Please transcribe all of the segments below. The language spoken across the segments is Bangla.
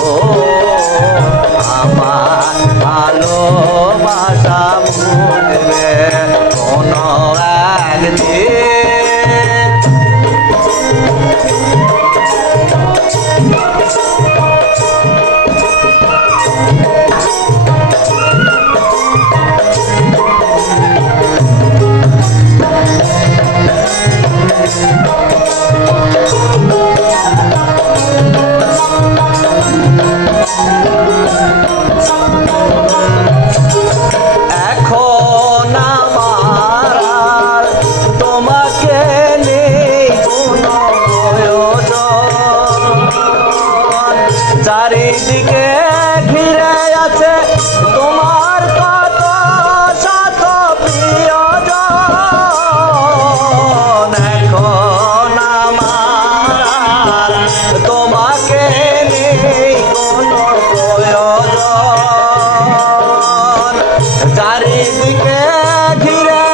ও আমার ভালোবাসা বুঝবে কোনো একদিন ঘিরে আছে তোমার কত শত প্রিয়জন। এখন আমার তোমাকে কোনো প্রয়োজন। চারিদিকে ঘিরে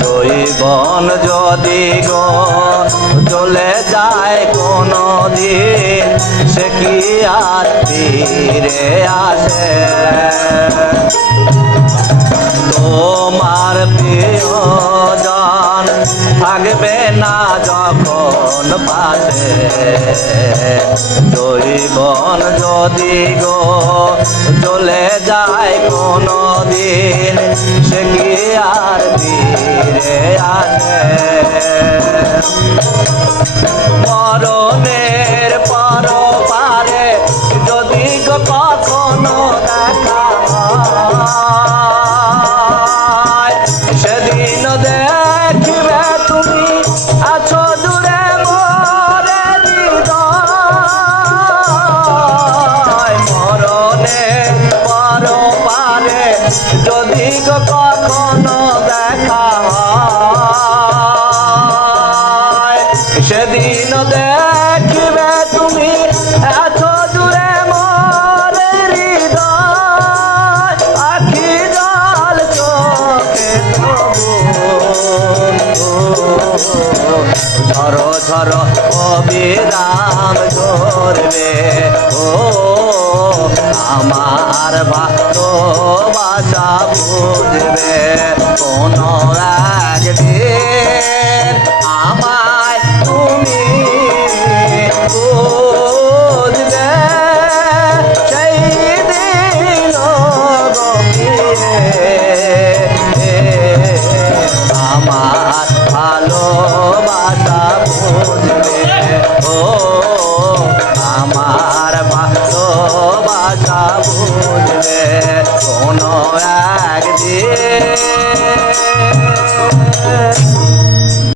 জৈবন যদি গন চলে যায় কোনো দিন সে কি আর ফিরে আসে? তোমার প্রিয়জন থাকবে না পাশে জৈবন যদি গো চলে যায় কোনো দিন সে কি যদি কখনো দেখা সেদিন দেখবে তুমি এত দূরে মরে হৃদয়। আখি জল চোখে ঝরো ঝরো, অবিরাম ধরবে আমার ভালোবাসা বুঝবে কোনো রাজদিন আমায় তুমি কথা বলবে কোনো একদিন।